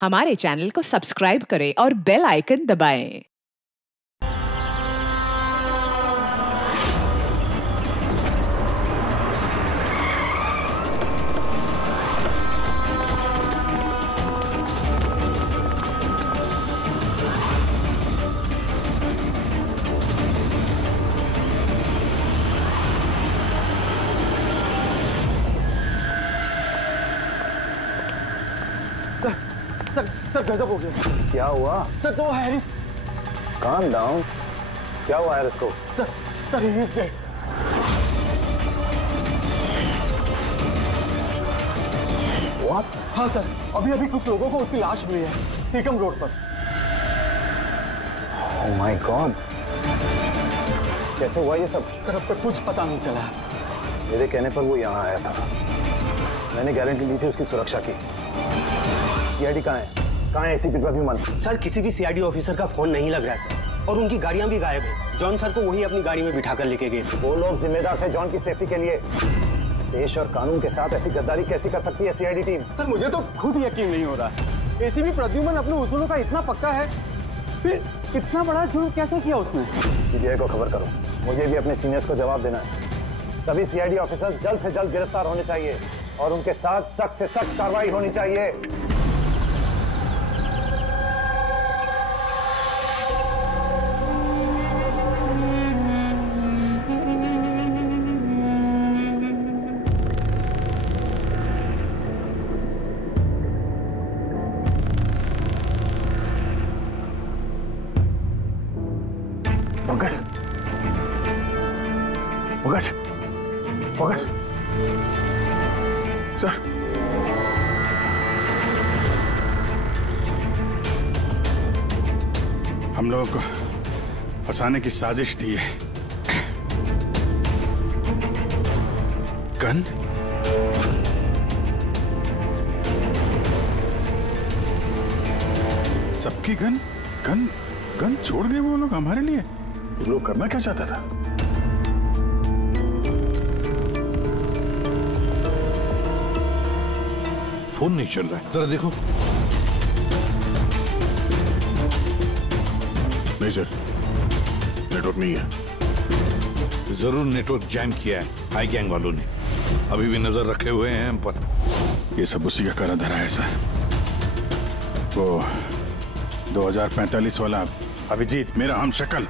हमारे चैनल को सब्सक्राइब करें और बेल आइकन दबाएं। सर गजब हो गया। क्या हुआ? सर तो हैरिस। Calm down। क्या हुआ हैरिस को? Sir he is dead. What? हाँ सर, अभी कुछ लोगों को उसकी लाश मिली है टीकम रोड पर। Oh my God। कैसे हुआ ये सब? सर अब तक कुछ पता नहीं चला। मेरे कहने पर वो यहाँ आया था, मैंने गारंटी ली थी उसकी सुरक्षा की। सीआईडी कहाँ है? कहाँ है एसीपी प्रद्युमन? सर किसी भी सीआईडी ऑफिसर का फोन नहीं लग रहा है सर, और उनकी गाड़ियां भी गायब है। जॉन सर को वही अपनी गाड़ी में बिठाकर लेके गए थे। वो लोग जिम्मेदार थे जॉन की सेफ्टी के लिए। देश और कानून के साथ ऐसी गद्दारी कैसी कर सकती है सीआईडी टीम? सर मुझे तो खुद यकीन नहीं हो रहा। एसीपी प्रद्युमन अपने उसूलों का इतना पक्का है, फिर इतना बड़ा जुर्म कैसे किया उसने? सीबीआई को खबर करो, मुझे भी अपने सीनियर्स को जवाब देना है। सभी सीआईडी ऑफिसर्स जल्द से जल्द गिरफ्तार होने चाहिए और उनके साथ सख्त से सख्त कार्रवाई होनी चाहिए। पंकज, पंकज, पंकज, सर, हम लोगों को फंसाने की साजिश थी है। गन? सबकी गन? गन? गन छोड़ गए वो लोग हमारे लिए? वो लोग करना क्या चाहता था? फोन नहीं चल रहा है, जरा देखो। नहीं सर, नेटवर्क नहीं है। जरूर नेटवर्क जैम किया है हाई गैंग वालों ने। अभी भी नजर रखे हुए हैं हम पर। ये सब उसी का करा धरा है सर। वो 2045 वाला अभिजीत, मेरा हमशक्ल।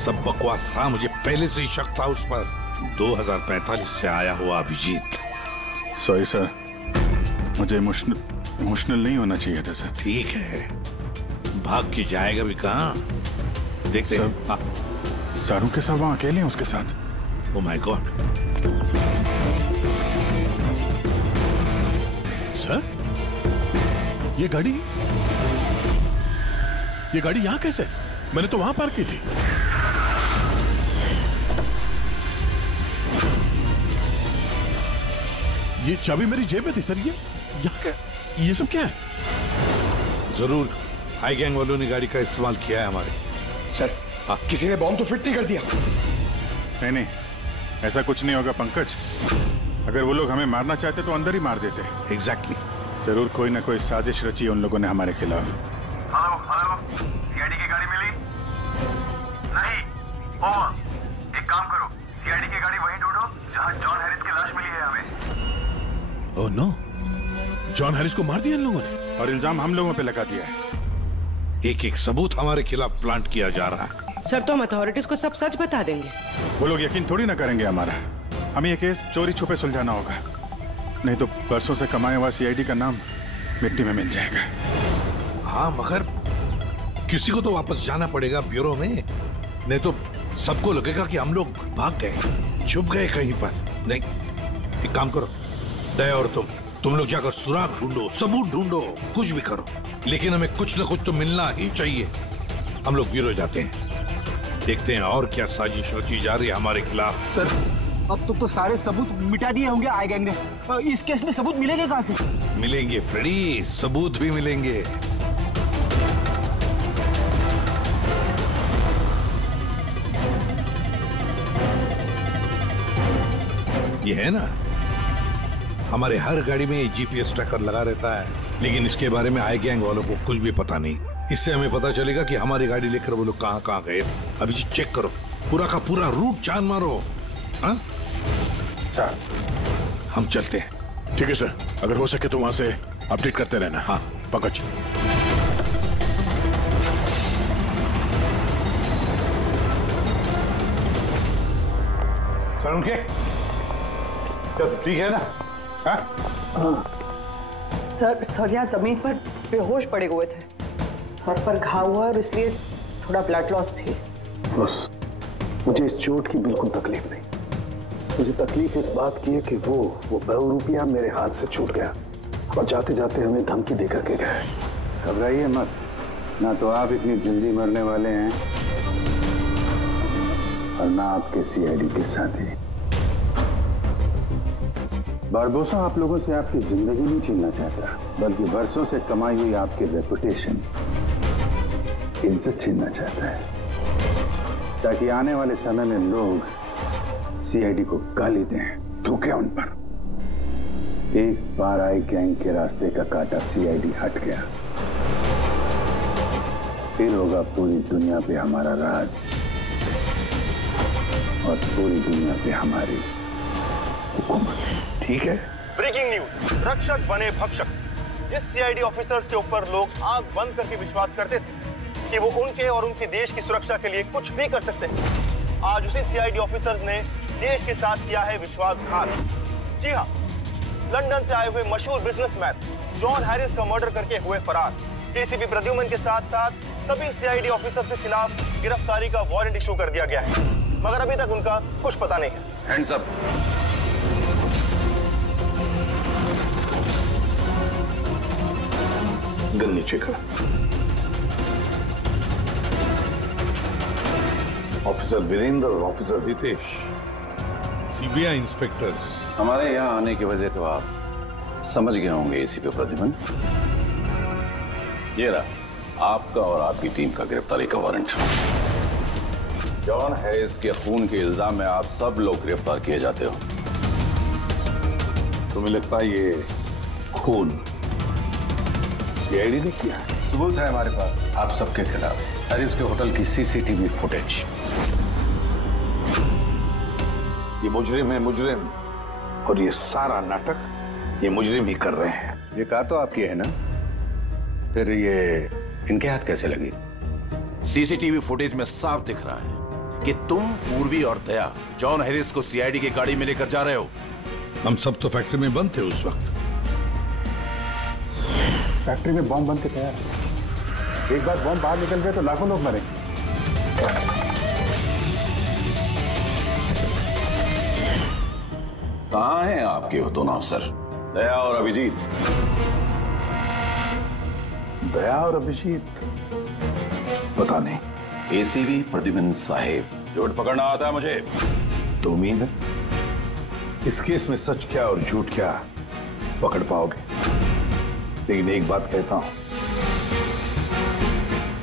सब बकवास था, मुझे पहले से ही शक था उस पर। 2045 से आया हुआ अभिजीत। सॉरी सर, मुझे इमोशनल नहीं होना चाहिए था सर। ठीक है, भाग के जाएगा भी कहाँ? देखते हैं। सारू के साथ वहां अकेले हैं उसके साथ। Oh my God. सर, ये गाड़ी यहाँ कैसे? मैंने तो वहां पार्क की थी। ये चाबी मेरी जेब में थी सर। ये सब क्या है? जरूर हाई गैंग वालों ने गाड़ी का इस्तेमाल किया है हमारे। सर, किसी ने बॉम्ब तो फिट नहीं कर दिया? नहीं, ऐसा कुछ नहीं होगा पंकज। अगर वो लोग हमें मारना चाहते तो अंदर ही मार देते। एग्जैक्टली। जरूर कोई ना कोई साजिश रची है उन लोगों ने हमारे खिलाफ। हेलो, सीआईडी की गाड़ी मिली? नहीं। ओवर। एक काम करो, सीआईडी की गाड़ी वहीं ढूंढो जहां जॉन हैरिस की लाश मिली है हमें। ओह नो, जॉन हैरिस को मार दिया इन लोगों ने और इल्जाम हम लोगों पे लगा दिया है। एक एक सबूत हमारे खिलाफ प्लांट किया जा रहा है। सर तो हम अथॉरिटीज को सब सच बता देंगे। वो लोग यकीन थोड़ी ना करेंगे हमारा। हमें ये केस चोरी छुपे सुलझाना होगा, नहीं तो बरसों से कमाया हुआ सीआईडी का नाम मिट्टी में मिल जाएगा। हाँ, मगर किसी को तो वापस जाना पड़ेगा ब्यूरो में, नहीं तो सबको लगेगा कि हम लोग भाग गए, छुप गए कहीं पर। नहीं, एक काम करो, दया और तुम लोग जाकर सुराग ढूंढो, सबूत ढूंढो, कुछ भी करो, लेकिन हमें कुछ न कुछ तो मिलना ही चाहिए। हम लोग ब्यूरो जाते हैं, देखते हैं और क्या साजिश रची जा रही है हमारे खिलाफ। सर, अब तो सारे सबूत मिटा दिए होंगे आई गैंग ने। इस केस में सबूत मिलेंगे कहाँ से? मिलेंगे फ्रेडी, सबूत भी मिलेंगे। ये है ना, हमारे हर गाड़ी में जीपीएस ट्रैकर लगा रहता है। लेकिन इसके बारे में आई गैंग वालों को कुछ भी पता नहीं। इससे हमें पता चलेगा कि हमारी गाड़ी लेकर वो लोग कहाँ कहाँ गए। अभी जी चेक करो, पूरा का पूरा रूट जान मारो। हाँ सर, हम चलते हैं। ठीक है सर, अगर हो सके तो वहां से अपडेट करते रहना। हाँ पंकज। सर उनके ठीक है ना? हाँ सर यहाँ जमीन पर बेहोश पड़े हुए थे, सर पर घाव हुआ और इसलिए थोड़ा ब्लड लॉस भी। बस मुझे इस चोट की बिल्कुल तकलीफ नहीं। मुझे तकलीफ इस बात की है कि वो बहुरूपिया मेरे हाथ से छूट गया और जाते जाते हमें धमकी देकर के गया। घबराइए मत, ना तो आप इतनी जल्दी मरने वाले हैं और ना आपके सीआईडी के साथी। बारबोसा आप लोगों से आपकी जिंदगी नहीं छीनना चाहता, बल्कि बरसों से कमाई हुई आपकी रेपुटेशन, इज्जत छीनना चाहता है, ताकि आने वाले समय में लोग सीआईडी को गाली दें, थूकें उन पर। एक बार आई गैंग के रास्ते का काटा सीआईडी हट गया, फिर होगा पूरी दुनिया पे हमारा राज और पूरी दुनिया पे हमारी हुकूमत। ठीक है। ब्रेकिंग न्यूज, रक्षक बने भक्षक। जिस सीआईडी ऑफिसर्स के ऊपर लोग आंख बंद करके विश्वास करते थे कि वो उनके और उनके देश की सुरक्षा के लिए कुछ भी कर सकते हैं, आज उसी सीआईडी ऑफिसर्स ने देश के साथ किया है विश्वासघात। जी हाँ, लंदन से आए हुए मशहूर बिजनेसमैन जॉन हैरिस का मर्डर करके हुए फरार एसीपी प्रद्युमन के साथ साथ सभी सीआईडी ऑफिसर के खिलाफ गिरफ्तारी का वारंट इशू कर दिया गया है, मगर अभी तक उनका कुछ पता नहीं है। Hands up. गन नीचे कर। ऑफिसर वीरेंद्र और ऑफिसर रितेश, सीबीआई इंस्पेक्टर्स। हमारे यहाँ आने की वजह तो आप समझ गए होंगे एसीपी प्रद्युमन। ये रहा आपका और आपकी टीम का गिरफ्तारी का वारंट। जॉन हैरिस के खून के इल्जाम में आप सब लोग गिरफ्तार किए जाते हो। तुम्हें लगता है ये खून सीआईडी ने किया है? सबूत है हमारे पास आप सबके खिलाफ। हैरिस के होटल की सीसीटीवी फुटेज। ये मुजरिम है, मुजरिम, और ये सारा नाटक ये मुजरिम ही कर रहे हैं। ये कार तो आपकी है ना, फिर ये इनके हाथ कैसे लगी? सीसीटीवी फुटेज में साफ दिख रहा है कि तुम, पूर्वी और दया जॉन हैरिस को सीआईडी की गाड़ी में लेकर जा रहे हो। हम सब तो फैक्ट्री में बंद थे उस वक्त। फैक्ट्री में बॉम्ब बन के तैयार है। एक बार बॉम्ब बाहर निकल गए तो लाखों लोग मरेंगे। कहाँ हैं आपके दोनों अफसर, दया और अभिजीत? दया और अभिजीत पता नहीं। एसीपी प्रद्युमन साहेब, झूठ पकड़ना आता है मुझे। तो उम्मीद है इस केस में सच क्या और झूठ क्या पकड़ पाओगे। लेकिन एक बात कहता हूं,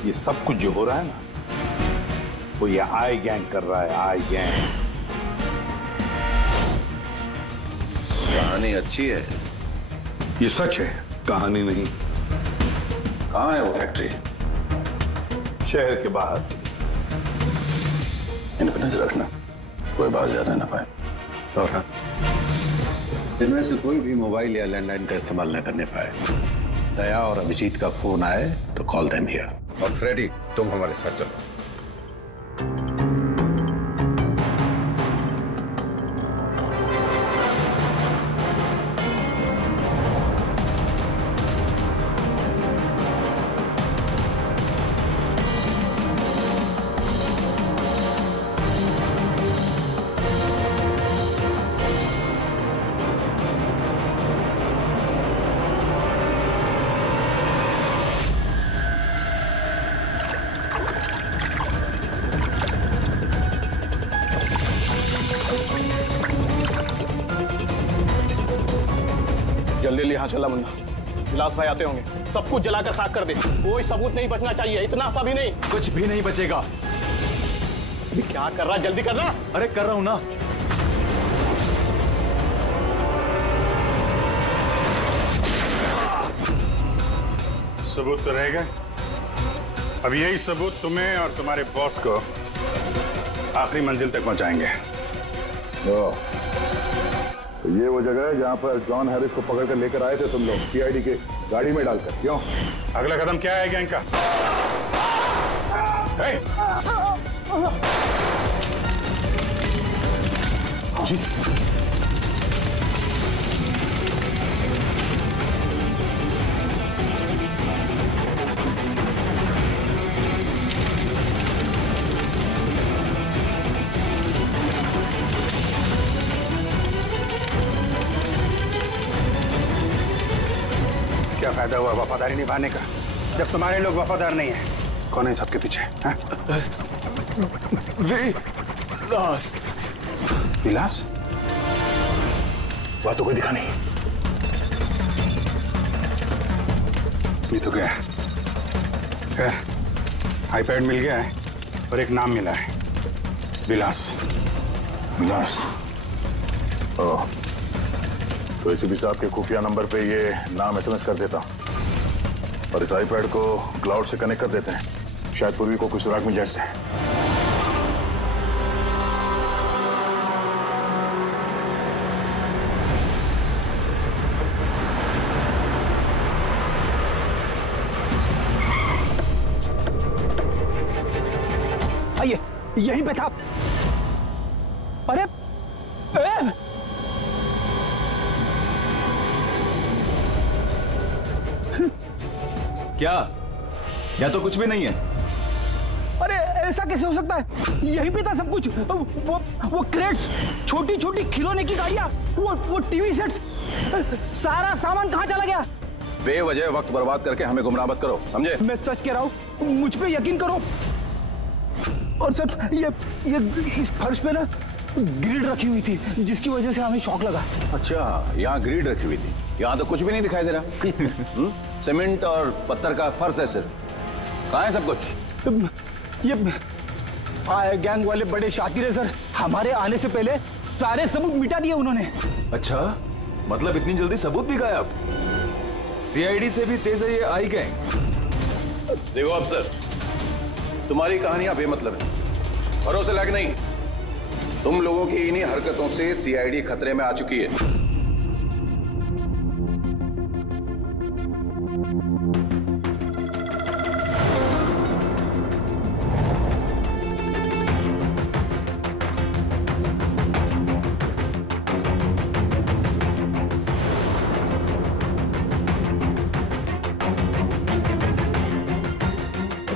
ये सब कुछ जो हो रहा है ना, वो ये आई गैंग कर रहा है। आई गैंग। कहानी अच्छी है, ये सच है, कहानी नहीं। कहाँ है वो फैक्ट्री? शहर के बाहर। इन पर नजर रखना, कोई बाहर जाना ना पाए। और इनमें से कोई भी मोबाइल या लैंडलाइन का इस्तेमाल न करने पाए। दया और अभिजीत का फोन आए तो कॉल देम हियर। और फ्रेडी, तुम हमारे साथ चलो। जल्दी यहाँ चला मुन्ना, विलास भाई आते होंगे। सब कुछ जलाकर खाक कर दे, कोई सबूत नहीं बचना चाहिए। इतना सा भी नहीं। कुछ भी नहीं बचेगा। अभी क्या कर रहा, जल्दी करना। अरे कर रहा हूं ना। सबूत तो रहेगा। अब यही सबूत तुम्हें और तुम्हारे बॉस को आखिरी मंजिल तक पहुंचाएंगे। तो ये वो जगह है जहां पर जॉन हैरिस को पकड़ कर लेकर आए थे तुम लोग, सीआईडी के गाड़ी में डालकर। क्यों? अगला कदम क्या है गैंग का? जी क्या फायदा हुआ वफादारी निभाने का जब तुम्हारे लोग वफादार नहीं है? कौन है सबके पीछे? विलास। विलास? वह तो कोई दिखा नहीं। ये तो गया। आईपैड मिल गया है और एक नाम मिला है, विलास। विलास? ओह, तो एसीपी साहब के खुफिया नंबर पे ये नाम एसएमएस कर देता और इस आईपैड को क्लाउड से कनेक्ट कर देते हैं, शायद पूर्वी को कुछ सुराग मिल जाए इससे। आइए, यहीं पे था। अरे क्या? या तो कुछ भी नहीं है। अरे ऐसा कैसे हो सकता है? यहीं पे था सब कुछ। वो क्रेट्स, छोटी छोटी खिलौने की गाड़ियां, वो टीवी सेट्स, सारा सामान कहाँ चला गया? बेवजह वक्त बर्बाद करके हमें गुमराह मत करो, समझे? मैं सच कह रहा हूँ, मुझ पे यकीन करो। और सर ये इस फर्श पे ना ग्रिड रखी हुई थी, जिसकी वजह से हमें शॉक लगा। अच्छा, यहाँ ग्रिड रखी हुई थी। यहाँ तो कुछ भी नहीं दिखाई दे रहा। सीमेंट और पत्थर का फर्श है सिर्फ। कहाँ है सब कुछ? ये गैंग वाले बड़े शातिर है सर, हमारे आने से पहले सारे सबूत मिटा दिए उन्होंने। अच्छा, मतलब इतनी जल्दी सबूत भी गायब? सीआईडी से भी तेज है ये आई गैंग। देखो अफसर, तुम्हारी कहानियां बेमतलब है, भरोसे लायक नहीं। तुम लोगों की इन्हीं हरकतों से सीआईडी खतरे में आ चुकी है।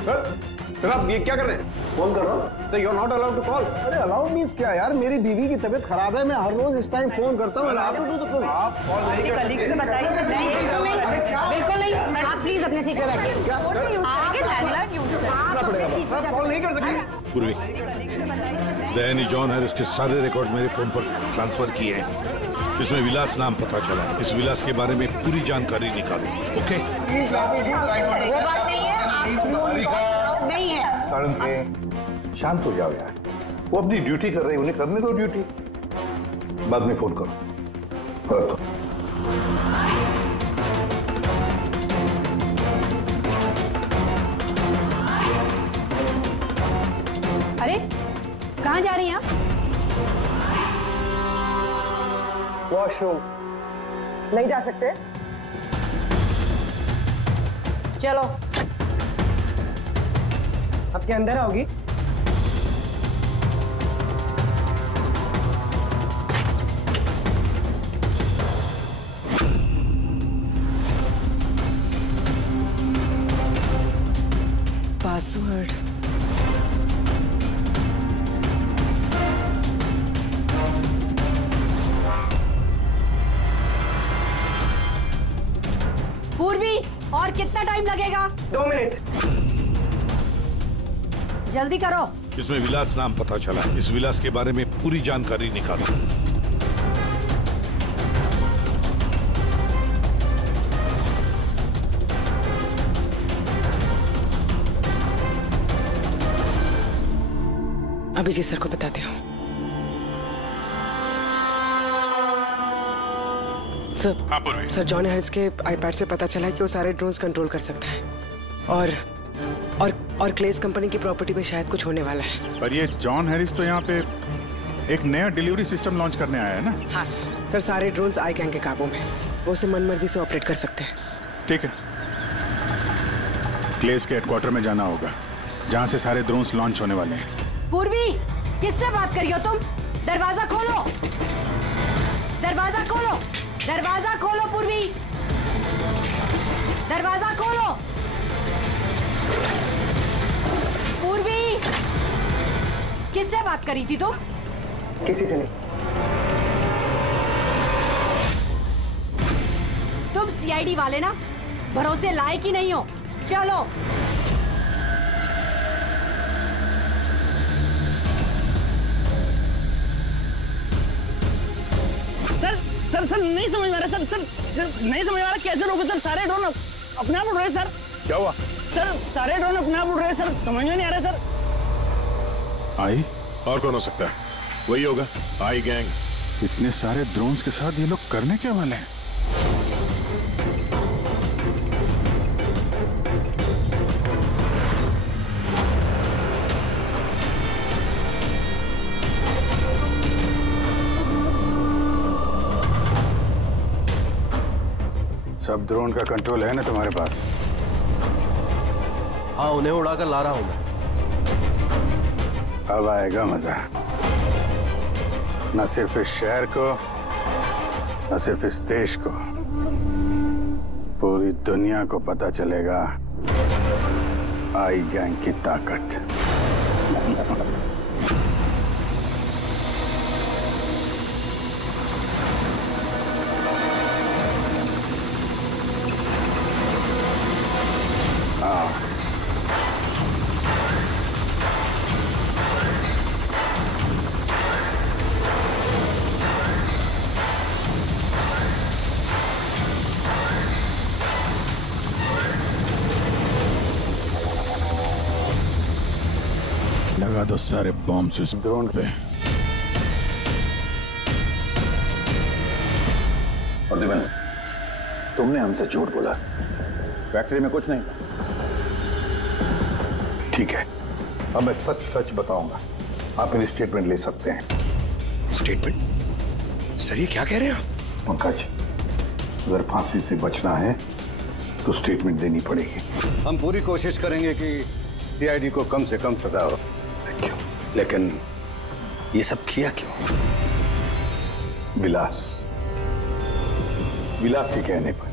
सर आप ये क्या कर रहे हैं? फोन कर रहा हूँ। Sir, you are not allowed to call. अरे अलाउड मींस क्या यार? मेरी बीवी की तबीयत खराब है, मैं हर रोज इस टाइम फोन करता हूँ। आप कॉल नहीं कर सकते। बिल्कुल नहीं, आप प्लीज अपने सीट पे बैठिए। कॉल नहीं कर सकते। पूर्वी, दैनी जॉन हैरिस के सारे रिकॉर्ड मेरे फोन पर ट्रांसफर किए हैं। इसमें विलास नाम पता चला। इस विलास के बारे में पूरी जानकारी निकालो। ओके? वो बात नहीं है, आप नहीं है। साड़न के शांत हो जाओ यार, वो अपनी ड्यूटी कर रहे हैं, उन्हें करने दो ड्यूटी। बाद में फोन करो। रखो। अरे कहाँ जा रही हैं आप? वॉशरूम। नहीं जा सकते? चलो, अब क्या अंदर आओगी? पासवर्ड। पूर्वी, और कितना टाइम लगेगा? 2 मिनट। जल्दी करो। इसमें विलास नाम पता चला। इस विलास के बारे में पूरी जानकारी निकालो। अभिजीत सर को बताते हो। सर, हाँ पूर्वी। सर जॉन हैरिस के आईपैड से पता चला है कि वो सारे ड्रोन्स कंट्रोल कर सकता है और क्लेस कंपनी की प्रॉपर्टी पे शायद कुछ होने वाला है। पर ये जॉन हैरिस तो यहाँ पे एक नया डिलीवरी सिस्टम लॉन्च करने आया है ना? हाँ सर, सारे ड्रोन्स आई गैंग के काबू में, वो उसे मनमर्जी से ऑपरेट कर सकते हैं। ठीक है, क्लेस के हेडक्वार्टर में जाना होगा जहाँ से सारे ड्रोन्स लॉन्च होने वाले हैं। पूर्वी, किससे बात करियो तुम? दरवाजा खोलो, दरवाजा खोलो, दरवाजा खोलो पूर्वी, दरवाजा खोलो। पूर्वी, किससे बात करी थी तुम? किसी से नहीं। तुम सीआईडी वाले ना, भरोसे लायक ही नहीं हो। चलो। सर नहीं समझ में आ रहा सर नहीं समझ में आ रहा कैसे लोग सर सारे ड्रोन अपने आप उड़ रहे सर। क्या हुआ? सर सारे ड्रोन अपने आप उड़ रहे सर, समझ में नहीं आ रहा सर। आई और कौन हो सकता है? वही होगा, आई गैंग। इतने सारे ड्रोन्स के साथ ये लोग करने क्या वाले हैं? सब ड्रोन का कंट्रोल है ना तुम्हारे पास? हाँ, उन्हें उड़ाकर ला रहा हूं मैं। अब आएगा मजा, न सिर्फ इस शहर को, न सिर्फ इस देश को, पूरी दुनिया को पता चलेगा आई गैंग की ताकत। लगा दो सारे बॉम्ब्स इस ड्रोन पे। और तुमने हमसे झूठ बोला, फैक्ट्री में कुछ नहीं। ठीक है, अब मैं सच सच बताऊंगा, आप मेरी स्टेटमेंट ले सकते हैं। स्टेटमेंट? सर ये क्या कह रहे हैं आप? पंकज, अगर फांसी से बचना है तो स्टेटमेंट देनी पड़ेगी। हम पूरी कोशिश करेंगे कि सीआईडी को कम से कम सजा हो, लेकिन ये सब किया क्यों? विलास के कहने पर।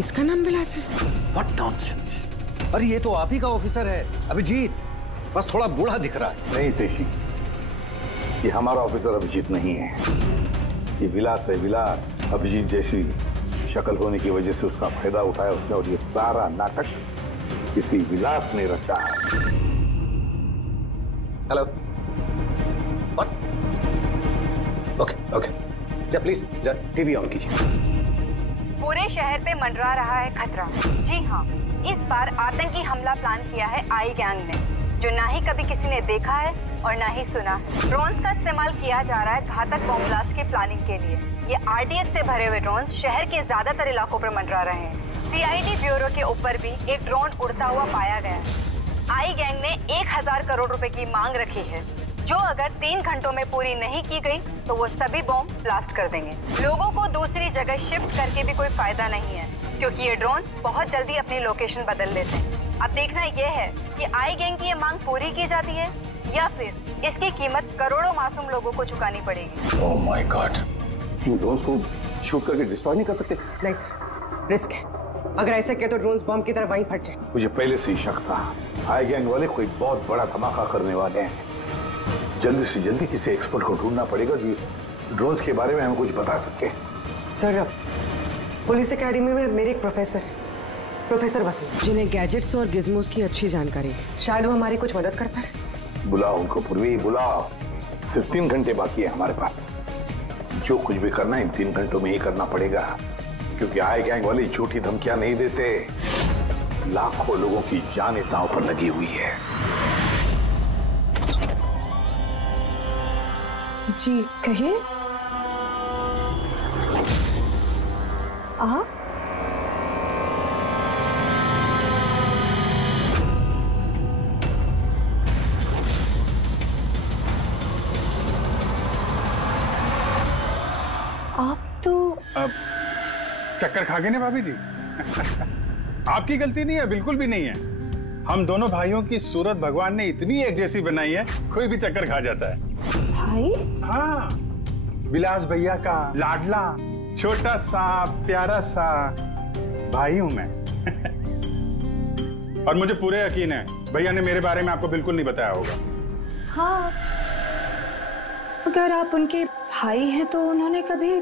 इसका नाम विलास है? What nonsense! अरे ये तो आप ही का ऑफिसर है, अभिजीत। बस थोड़ा बूढ़ा दिख रहा है। नहीं तेशी, ये हमारा ऑफिसर अभिजीत नहीं है, ये विलास है। विलास अभिजीत जैसी शक्ल होने की वजह से उसका फायदा उठाया उसने, और ये सारा नाटक इसी विलास ने रचा है। हेलो। ओके जा प्लीज, जा टीवी ऑन कीजिए। पूरे शहर पे मंडरा रहा है खतरा। जी हाँ, इस बार आतंकी हमला प्लान किया है आई गैंग ने, जो ना ही कभी किसी ने देखा है और ना ही सुना है। ड्रोन्स का इस्तेमाल किया जा रहा है घातक बॉम्ब ब्लास्ट की प्लानिंग के लिए। ये आरडीएक्स से भरे हुए ड्रोन्स शहर के ज्यादातर इलाकों पर मंडरा रहे हैं। सीआईडी ब्यूरो के ऊपर भी एक ड्रोन उड़ता हुआ पाया गया है। आई गैंग ने 1000 करोड़ रुपए की मांग रखी है, जो अगर 3 घंटों में पूरी नहीं की गई तो वो सभी बॉम्ब ब्लास्ट कर देंगे। लोगों को दूसरी जगह शिफ्ट करके भी कोई फायदा नहीं है, क्योंकि ये ड्रोन बहुत जल्दी अपनी लोकेशन बदल लेते हैं। अब देखना ये है कि आई गैंग की ये मांग पूरी की जाती है या फिर इसकी कीमत करोड़ों मासूम लोगों को चुकानी पड़ेगी। Oh my God, in drones को शूट करके डिस्ट्रॉय नहीं कर सकते? नहीं सर, रिस्क है। अगर ऐसे किया तो ड्रोन्स बॉम्ब की तरह वहीं फट जाए। मुझे पहले से ही शक था, आई गैंग वाले कोई बहुत बड़ा धमाका करने वाले हैं। जल्दी से जल्दी किसी एक्सपर्ट को ढूंढना पड़ेगा जो इस ड्रोन्स के बारे में हमें कुछ बता सके। सर, पुलिस अकेडमी में मेरे एक प्रोफेसर है, प्रोफेसर वसीम, जिन्हें गैजेट्स और गिज्मोस की अच्छी जानकारी है। शायद वो हमारी कुछ मदद कर पाए। बुलाओ उनको पूर्वी, बुलाओ। सिर्फ 3 घंटे बाकी है हमारे पास। जो कुछ भी करना है इन 3 घंटों में ही करना पड़ेगा, क्योंकि आई गैंग वाले झूठी धमकियां नहीं देते। लाखों लोगों की जान दांव पर लगी हुई है। जी कहिए। आप तो चक्कर खा गए ना भाभी जी। आपकी गलती नहीं है, बिल्कुल भी नहीं है। हम दोनों भाइयों की सूरत भगवान ने इतनी एक जैसी बनाई है, कोई भी चक्कर खा जाता है। भाई? हाँ, विलास भैया का लाडला छोटा सा प्यारा सा भाई हूं मैं। और मुझे पूरे यकीन है भैया ने मेरे बारे में आपको बिल्कुल नहीं बताया होगा। हाँ, अगर आप उनके भाई हैं तो उन्होंने कभी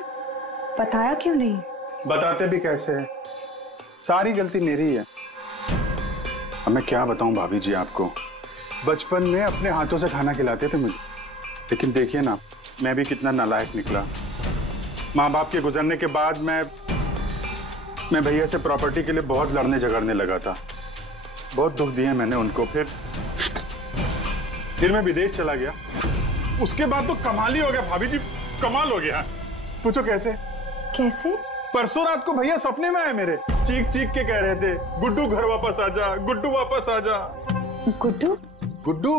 बताया क्यों नहीं? बताते भी कैसे है, सारी गलती मेरी है। अब मैं क्या बताऊं भाभी जी आपको, बचपन में अपने हाथों से खाना खिलाते थे मुझे, लेकिन देखिए ना मैं भी कितना नालायक निकला। माँ बाप के गुजरने के बाद मैं भैया से प्रॉपर्टी के लिए बहुत लड़ने झगड़ने लगा था। बहुत दुख दिए मैंने उनको। फिर मैं विदेश चला गया। उसके बाद तो कमाल ही हो गया भाभी जी, कमाल हो गया। पूछो कैसे? कैसे? परसों रात को भैया सपने में आए मेरे, चीख चीख के कह रहे थे, गुड्डू घर वापस आ जा, गुड्डू वापस आ जा। गुड्डू? गुड्डू?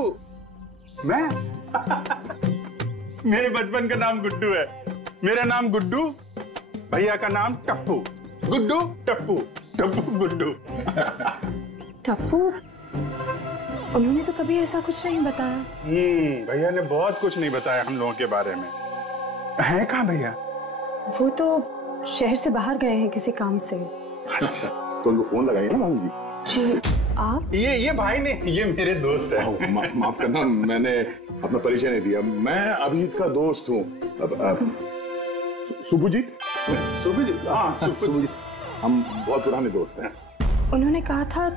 मैं? मेरे बचपन का नाम गुड्डू है। मेरा नाम गुड्डू, भैया का नाम टप्पू। गुड्डू टप्पू, टप्पू गुड्डू। टप्पू? उन्होंने तो कभी ऐसा कुछ नहीं बताया। भैया ने बहुत कुछ नहीं बताया हम लोगों के बारे में। है कहाँ भैया? वो तो शहर से बाहर गए हैं किसी काम से। अच्छा, तो उनको फोन लगाइए ना मामू जी। जी आप? ये भाई ने, ये मेरे दोस्त है। माफ करना, मैंने अपना परिचय नहीं दिया। मैं अभिजीत का दोस्त हूँ। सुभजीत? सुभजीत? हाँ, सुभजीत। हम बहुत पुराने दोस्त हैं। उन्होंने कहा था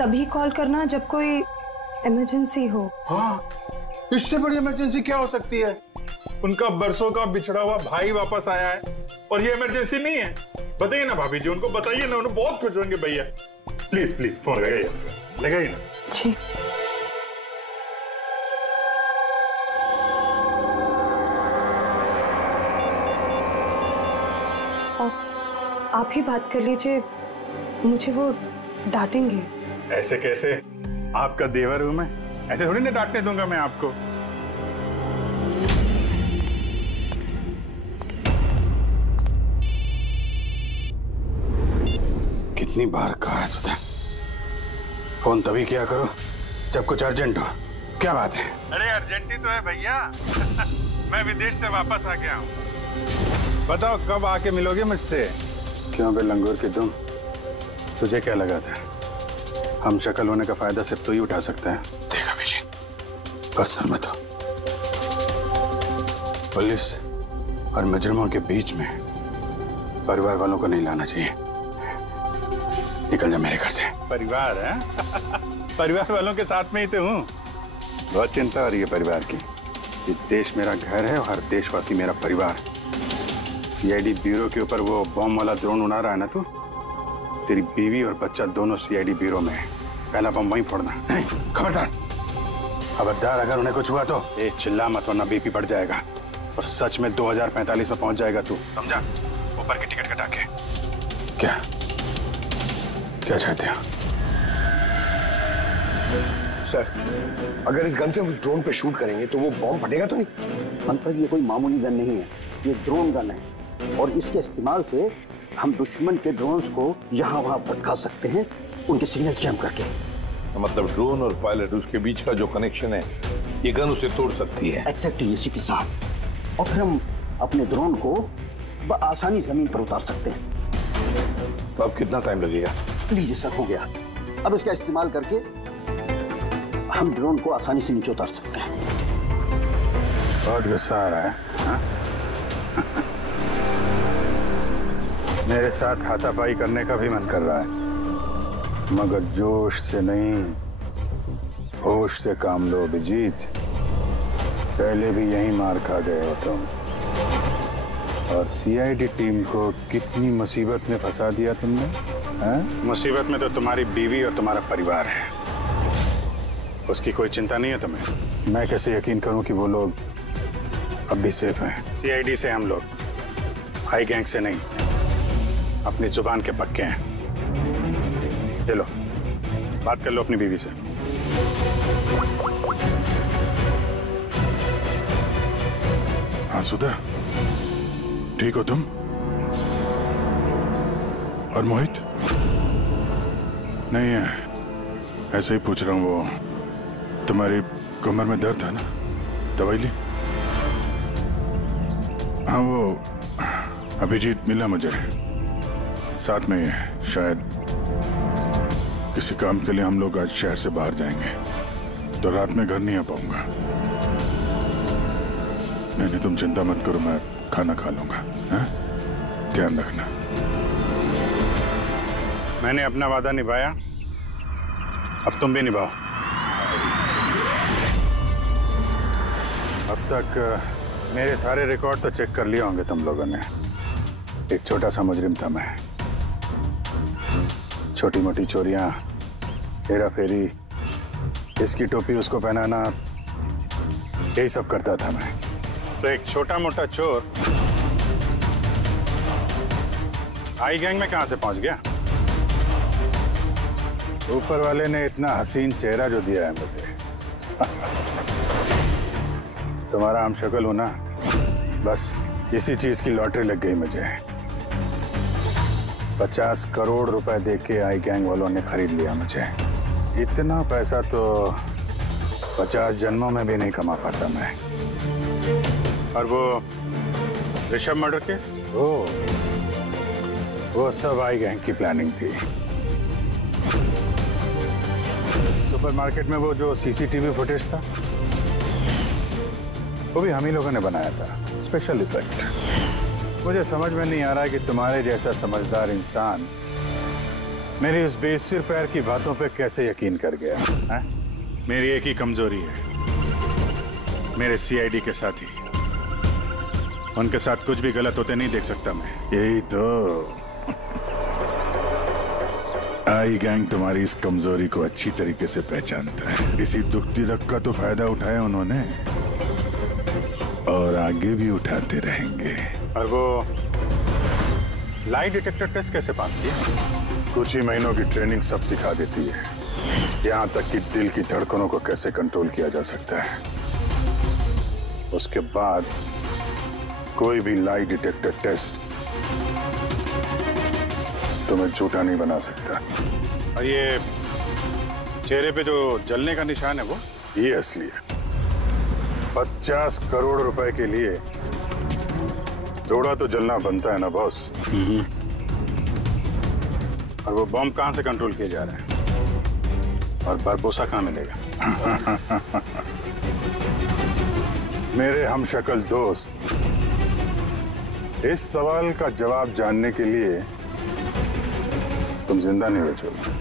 तभी कॉल करना जब कोई इमरजेंसी हो। हाँ, इससे बड़ी इमरजेंसी क्या हो सकती है? उनका बरसों का बिछड़ा हुआ भाई वापस आया है और ये इमरजेंसी नहीं है। बताइए ना भाभी जी, उनको बताइए ना, उन्हें बहुत खुश होंगे भैया। प्लीज प्लीज फोन लगाइए ना। जी। आप ही बात कर लीजिए, मुझे वो डांटेंगे। ऐसे कैसे? आपका देवर हूं मैं, ऐसे थोड़ी ना डांटने दूंगा मैं आपको। कितनी बार कहा है सुधा, फोन तभी किया करो जब कुछ अर्जेंट हो। क्या बात है? अरे अर्जेंट ही तो है भैया। मैं विदेश से वापस आ गया हूँ। बताओ कब आके मिलोगे मुझसे? क्यों बे लंगूर की तुम, तुझे क्या लगा था हम शक्ल होने का फायदा सिर्फ तो ही उठा सकता है? देखा भी बस मत हो। पुलिस और मुजरिमों के बीच में परिवार वालों को नहीं लाना चाहिए। निकल जा मेरे घर से। परिवार है? परिवार वालों के साथ में ही तो हूँ। बहुत चिंता हो रही है परिवार की। ये देश मेरा घर है और हर देशवासी मेरा परिवार। सीआईडी ब्यूरो के ऊपर वो बॉम्ब वाला ड्रोन उड़ा रहा है ना तू, तेरी बीवी और बच्चा दोनों सीआईडी ब्यूरो में है। पहला बम वहीं फोड़ना। नहीं, खबरदार खबरदार, अगर उन्हें कुछ हुआ तो चिल्ला मत वरना बीपी बढ़ जाएगा और सच में 2045 में पहुंच जाएगा तू, समझा? ऊपर की टिकट कटा के। क्या क्या चाहते हो? सर, अगर इस गन से उस ड्रोन पे शूट करेंगे तो वो बॉम्ब फटेगा तो नहीं? पर ये कोई मामूली गन नहीं है, ये ड्रोन गन है और इसके इस्तेमाल से हम दुश्मन के ड्रोन्स को यहाँ वहाँ भटका सकते हैं, उनके सिग्नल जैम करके। मतलब ड्रोन और पायलट, उसके बीच का जो कनेक्शन है ये गन उसे तोड़ सकती है। एक्जेक्टली इसी के साथ। और फिर हम अपने ड्रोन को आसानी जमीन पर उतार सकते हैं। तो अब कितना टाइम लगेगा? लीजिए सर, हो गया। अब इसका इस्तेमाल करके हम ड्रोन को आसानी से नीचे उतार सकते हैं। बहुत गुस्सा आ रहा है, हाँ? मेरे साथ हाथापाई करने का भी मन कर रहा है, मगर जोश से नहीं, होश से काम लो अभिजीत। पहले भी यही मार खा गए हो तुम, और सीआईडी टीम को कितनी मुसीबत में फंसा दिया तुमने, हाँ? मुसीबत में तो तुम्हारी बीवी और तुम्हारा परिवार है, उसकी कोई चिंता नहीं है तुम्हें। मैं कैसे यकीन करूं कि वो लोग अब भी सेफ हैं? सीआईडी से हम लोग, हाई गैंग से नहीं, अपनी जुबान के पक्के हैं। चलो बात कर लो अपनी बीवी से। हाँ सुधा, ठीक हो तुम? और मोहित? नहीं है, ऐसे ही पूछ रहा हूँ। वो तुम्हारी कमर में दर्द था ना, दवाई ली? हाँ, वो अभिजीत मिला मुझे, साथ में ही है। शायद किसी काम के लिए हम लोग आज शहर से बाहर जाएंगे, तो रात में घर नहीं आ पाऊंगा। नहीं, तुम चिंता मत करो, मैं खाना खा लूंगा, हाँ? ध्यान रखना। मैंने अपना वादा निभाया, अब तुम भी निभाओ। अब तक मेरे सारे रिकॉर्ड तो चेक कर लिए होंगे तुम लोगों ने। एक छोटा सा मुजरिम था मैं, छोटी मोटी चोरियां, हेरा फेरी, इसकी टोपी उसको पहनाना, यही सब करता था मैं। तो एक छोटा मोटा चोर आई गैंग में कहां से पहुंच गया? ऊपर वाले ने इतना हसीन चेहरा जो दिया है मुझे। तुम्हारा हम शक्ल हो ना, बस इसी चीज की लॉटरी लग गई मुझे। 50 करोड़ रुपए देके आई गैंग वालों ने खरीद लिया मुझे। इतना पैसा तो 50 जन्मों में भी नहीं कमा पाता मैं। और वो ऋषभ मर्डर केस, वो सब आई गैंग की प्लानिंग थी। सुपरमार्केट में वो जो सीसीटीवी फुटेज था, वो भी हम ही लोगों ने बनाया था, स्पेशल इफेक्ट। मुझे समझ में नहीं आ रहा है कि तुम्हारे जैसा समझदार इंसान मेरी उस बेसिर पैर की बातों पे कैसे यकीन कर गया है? मेरी एक ही कमजोरी है, मेरे सीआईडी के साथी। उनके साथ कुछ भी गलत होते नहीं देख सकता मैं। यही तो आई गैंग तुम्हारी इस कमजोरी को अच्छी तरीके से पहचानता है। इसी दुखती रग का तो फायदा उठाया उन्होंने, और आगे भी उठाते रहेंगे। और वो लाई डिटेक्टर टेस्ट कैसे पास किया? कुछ ही महीनों की ट्रेनिंग सब सिखा देती है, यहाँ तक कि दिल की धड़कनों को कैसे कंट्रोल किया जा सकता है। उसके बाद कोई भी लाई डिटेक्टर टेस्ट तुम्हें झूठा नहीं बना सकता। और ये चेहरे पे जो जलने का निशान है, वो ये असली है। 50 करोड़ रुपए के लिए थोड़ा तो जलना बनता है ना बॉस। और वो बॉम्ब कहां से कंट्रोल किया जा रहा है? और बारबोसा कहां मिलेगा? मेरे हमशक्ल दोस्त, इस सवाल का जवाब जानने के लिए तुम जिंदा नहीं बचोगे।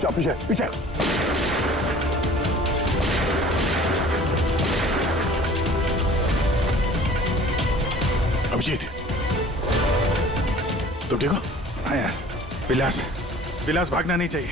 क्या पीछे पीछे? अभिजीत, तुम ठीक हो? हाँ यार, विलास भागना नहीं चाहिए।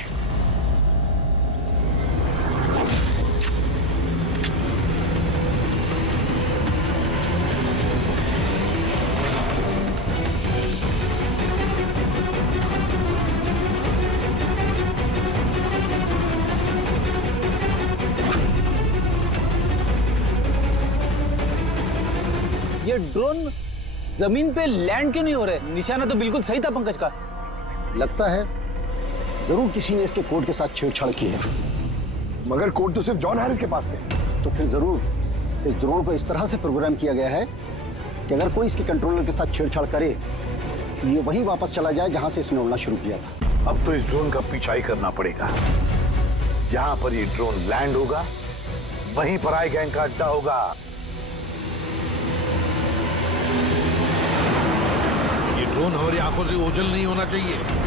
ये ड्रोन जमीन पे लैंड क्यों नहीं हो रहे? निशाना तो बिल्कुल सही था पंकज का। लगता है जरूर किसी ने इसके कोड के साथ छेड़छाड़ की है। मगर कोड तो सिर्फ जॉन हैरिस के पास थे। तो फिर जरूर इस ड्रोन को इस तरह से प्रोग्राम किया गया है कि अगर कोई इसके कंट्रोलर के साथ छेड़छाड़ करे तो ये वहीं वापस चला जाए जहां से इसने उड़ना शुरू किया था। अब तो इस ड्रोन का पीछा ही करना पड़ेगा। जहां पर ये ड्रोन लैंड होगा वहीं पर आई गैंग का अड्डा होगा। ये ड्रोन हमारी आंखों से ओझल नहीं होना चाहिए।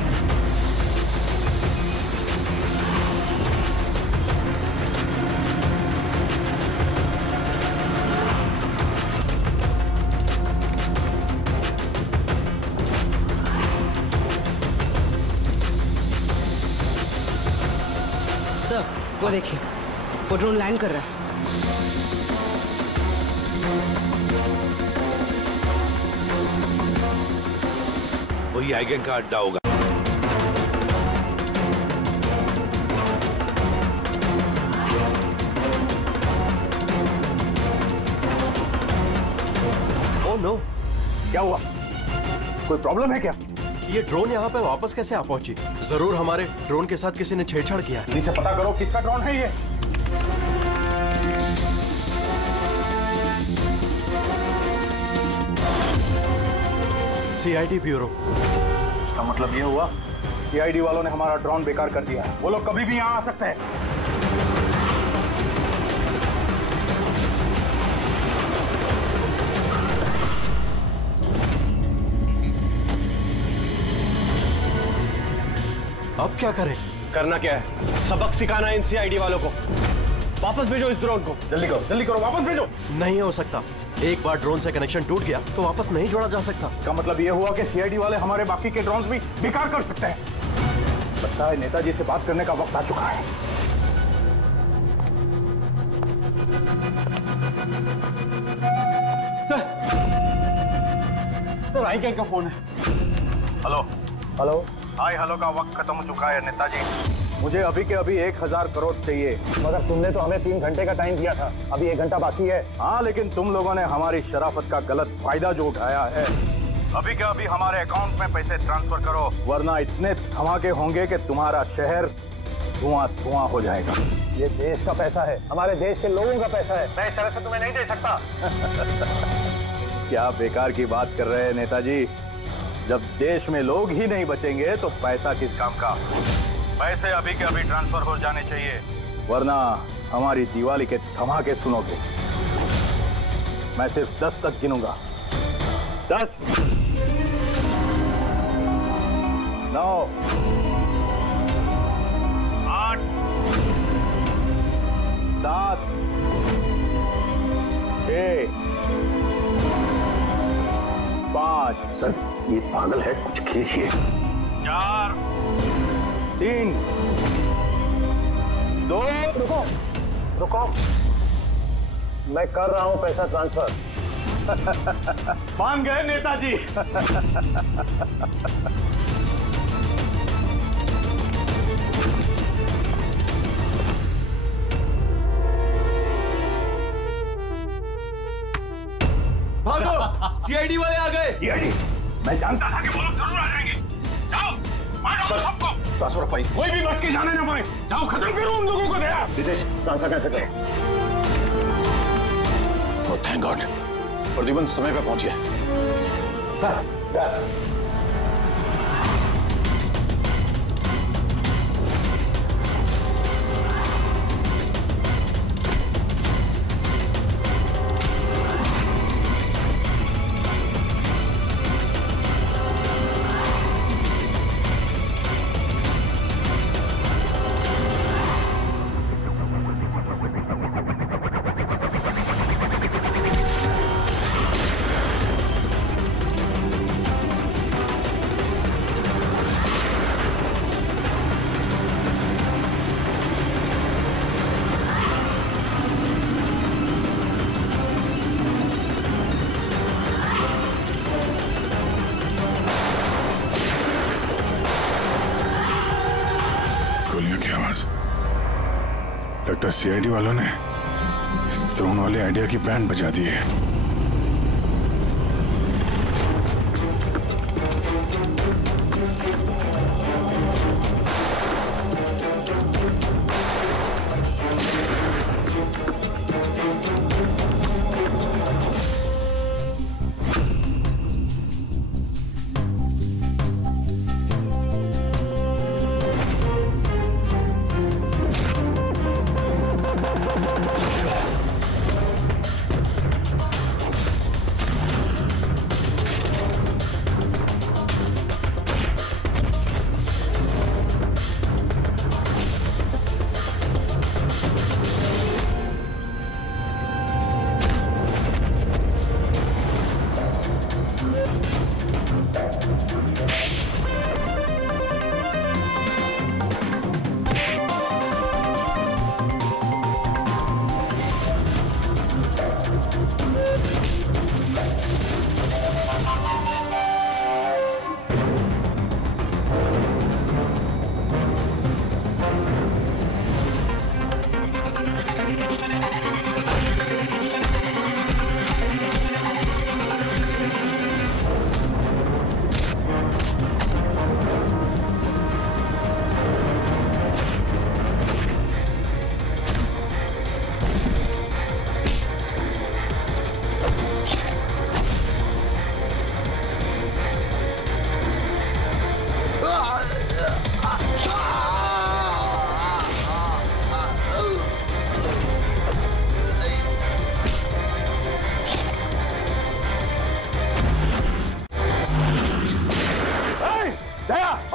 सर वो देखिए, वो ड्रोन लैंड कर रहा है। वही आई गैंग का अड्डा होगा। ओह नो, क्या हुआ? कोई प्रॉब्लम है क्या? ये ड्रोन यहाँ पे वापस कैसे आ पहुंची? जरूर हमारे ड्रोन के साथ किसी ने छेड़छाड़ किया है। जल्दी से पता करो किसका ड्रोन है ये। CID bureau. इसका मतलब ये हुआ सीआईडी वालों ने हमारा ड्रोन बेकार कर दिया है। वो लोग कभी भी यहाँ आ सकते हैं। अब क्या करें? करना क्या है? सबक सिखाना है इन सीआईडी वालों को। वापस भेजो इस ड्रोन को। जल्दी करो, वापस भेजो। नहीं हो सकता। एक बार ड्रोन से कनेक्शन टूट गया तो वापस नहीं जोड़ा जा सकता। इसका मतलब ये हुआ कि सीआईडी वाले हमारे बाकी के ड्रोन्स भी बेकार कर सकते हैं। लगता है नेताजी से बात करने का वक्त आ चुका है। सर आई गैंग का फोन है। हेलो। हाय हेलो का वक्त खत्म हो चुका है नेताजी। मुझे अभी के अभी 1000 करोड़ चाहिए। मगर तुमने तो हमें 3 घंटे का टाइम दिया था, अभी 1 घंटा बाकी है। हाँ, लेकिन तुम लोगों ने हमारी शराफत का गलत फायदा जो उठाया है। अभी के अभी हमारे अकाउंट में पैसे ट्रांसफर करो, वरना इतने धमाके होंगे कि तुम्हारा शहर धुआं धुआं हो जाएगा। ये देश का पैसा है, हमारे देश के लोगों का पैसा है। मैं इस तरह से तुम्हें नहीं दे सकता। क्या बेकार की बात कर रहे हैं नेताजी? जब देश में लोग ही नहीं बचेंगे तो पैसा किस काम का? पैसे अभी के अभी ट्रांसफर हो जाने चाहिए, वरना हमारी दिवाली के धमाके सुनोगे। मैं सिर्फ 10 तक गिनूंगा। 10, 9, 8, 7, 6, 5। सर ये पागल है, कुछ खींचिए। 4, 3, 2। रुको, मैं कर रहा हूं पैसा ट्रांसफर। मान गए नेताजी। भागो, सीआईडी वाले आ गए। सीआईडी? मैं जानता था कि वो लोग जरूर आ जाएंगे। जाओ, मारो सबको। ट्रांसफर पाई। कोई भी बच के जाने ना पाए। जाओ, खत्म करो उन लोगों को। दया विदेश ट्रांसफर कैसे करें? ओह थैंक गॉड, प्रद्युमन समय पे पहुंच गया। सर, लगता है सीआईडी वालों ने इस ड्रोन वाले आइडिया की बैंड बजा दी है।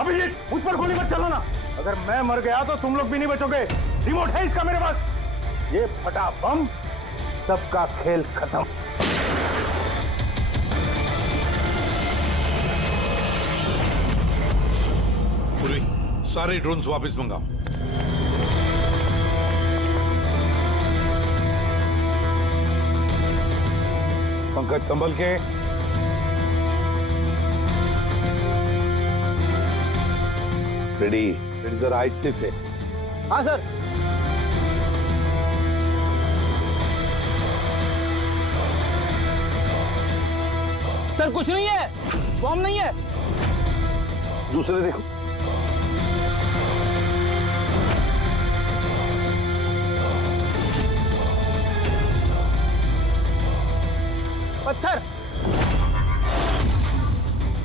अभिजीत, मुझ पर गोली मत चलाना। अगर मैं मर गया तो तुम लोग भी नहीं बचोगे। रिमोट है इसका मेरे पास। ये फटा बम, सबका खेल खत्म। पूरी सारे ड्रोन्स वापस मंगाओ। पंकज संभल के। रेडी सर, आहिस्ते से। हाँ सर। सर कुछ नहीं है, बॉम्ब नहीं है। दूसरे देखो। पत्थर।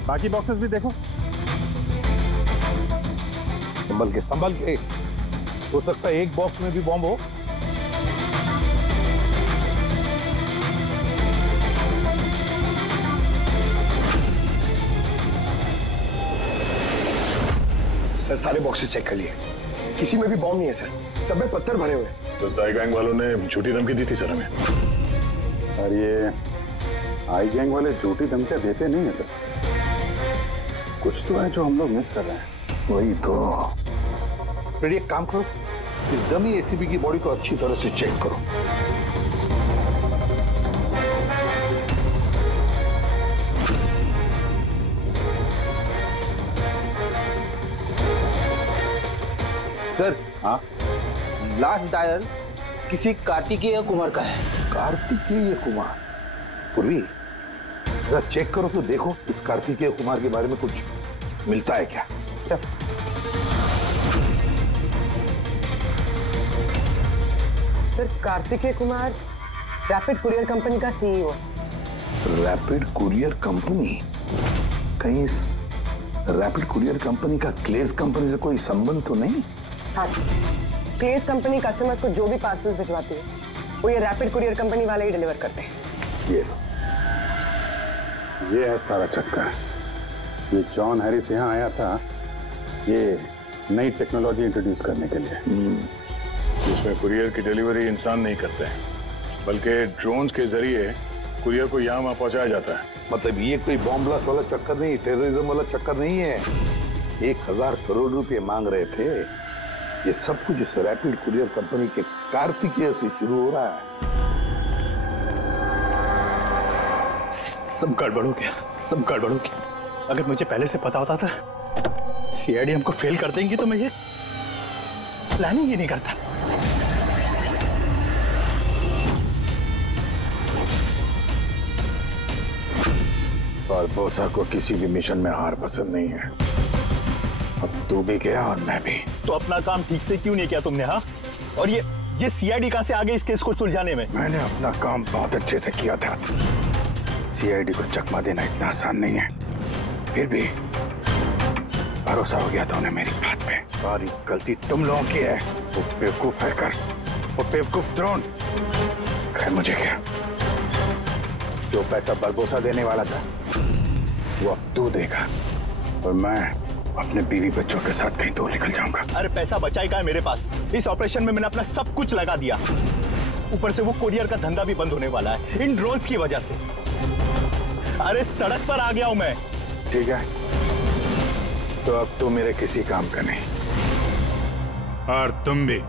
बाकी बॉक्सेस भी देखो। संभल के, संभल के। हो सकता है एक बॉक्स में भी बॉम्ब हो। सर सारे बॉक्सेस चेक कर लिए, किसी में भी बॉम्ब नहीं है सर, सब में पत्थर भरे हुए हैं। तो साई गैंग वालों ने झूठी धमकी दी थी सर हमें। और ये आई गैंग वाले झूठी धमकियां देते नहीं है सर। कुछ तो है जो हम लोग मिस कर रहे हैं। वही तो। फिर एक काम करो, इस डमी एसीबी की बॉडी को अच्छी तरह से चेक करो। सर हाँ, लास्ट डायल किसी कार्तिकेय कुमार का है। कार्तिकेय कुमार? पूर्वी जरा चेक करो तो देखो इस कार्तिकेय कुमार के बारे में कुछ मिलता है क्या। Sir Kartikeya Kumar rapid courier company का सीईओ। Rapid courier company? कहीं इस रैपिड कुरियर कंपनी का क्लेज कंपनी से कोई संबंध तो नहीं? हाँ सर, क्लेज कंपनी कस्टमर्स को जो भी पार्सल्स भिजवाती है वो ये रैपिड कुरियर कंपनी वाले ही डिलीवर करते हैं। ये है सारा चक्कर। ये जॉन हैरिस यहाँ आया था ये नई टेक्नोलॉजी इंट्रोड्यूस करने के लिए। जिसमें कुरियर की डिलीवरी इंसान नहीं करते हैं, बल्कि ड्रोन्स के जरिए कुरियर को यहाँ वहाँ पहुँचाया जाता है। मतलब ये कोई बॉम्ब ब्लास्ट वाला चक्कर नहीं, टेररिज्म वाला चक्कर नहीं है। 1000 करोड़ रुपए मांग रहे थे। ये सब कुछ इस रैपिड कुरियर कंपनी के कार्तिकेय से शुरू हो रहा है। सब गड़बड़ हो गया, सब गड़बड़ हो गया। अगर मुझे पहले से पता होता था सीआईडी हमको फेल कर देंगी तो मैं ये प्लानिंग ही नहीं करता। बारबोसा को किसी भी मिशन में हार पसंद नहीं है। अब तू भी गया और मैं भी। तो अपना काम ठीक से क्यों नहीं किया तुमने? हाँ, और ये सीआईडी कहां से आ गई इस केस को सुलझाने में? मैंने अपना काम बहुत अच्छे से किया था। सीआईडी को चकमा देना इतना आसान नहीं है। फिर भी भरोसा हो गया था उन्हें मेरी बात पे। सारी गलती तुम लोगों की है। वो बेवकूफ हैकर, वो बेवकूफ ड्रोन। खैर मुझे क्या, जो पैसा बरबोसा देने वाला था वो अब तू देगा और मैं अपने बीवी बच्चों के साथ कहीं दूर निकल जाऊंगा। अरे पैसा बचाएगा है मेरे पास। इस ऑपरेशन में मैंने अपना सब कुछ लगा दिया। ऊपर से वो कुरियर का धंधा भी बंद होने वाला है इन ड्रोन्स की वजह से। अरे सड़क पर आ गया हूं मैं। ठीक है, तो अब तू मेरे किसी काम का नहीं और तुम भी।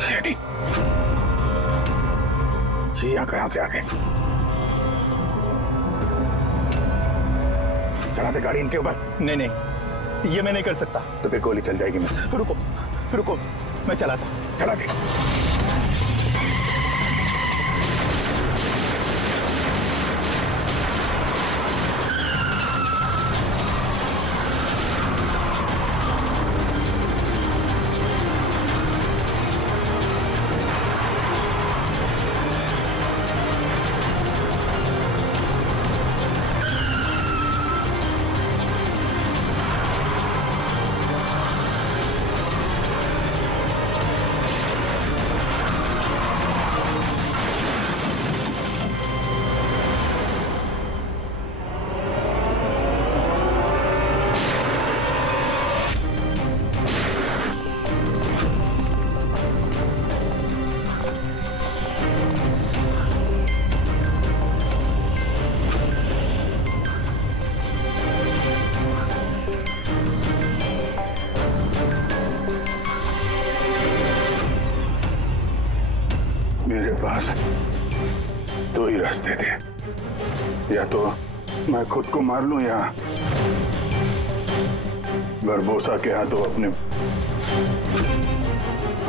सीआईडी ये यहाँ कहां से आ गए? चला दे गाड़ी इनके ऊपर। नहीं नहीं, ये मैं नहीं कर सकता। तो फिर गोली चल जाएगी मुझसे। रुको रुको, मैं चलाता। चला दे। मेरे पास दो ही रास्ते थे, या तो मैं खुद को मार लूं या बरबोसा के हाथों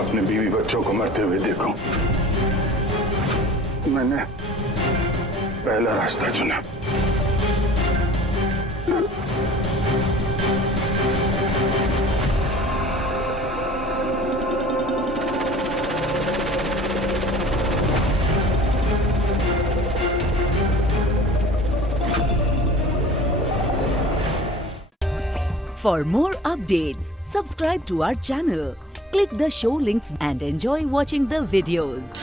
अपने बीवी बच्चों को मरते हुए देखूं। मैंने पहला रास्ता चुना। For more updates, subscribe to our channel, click the show links and enjoy watching the videos.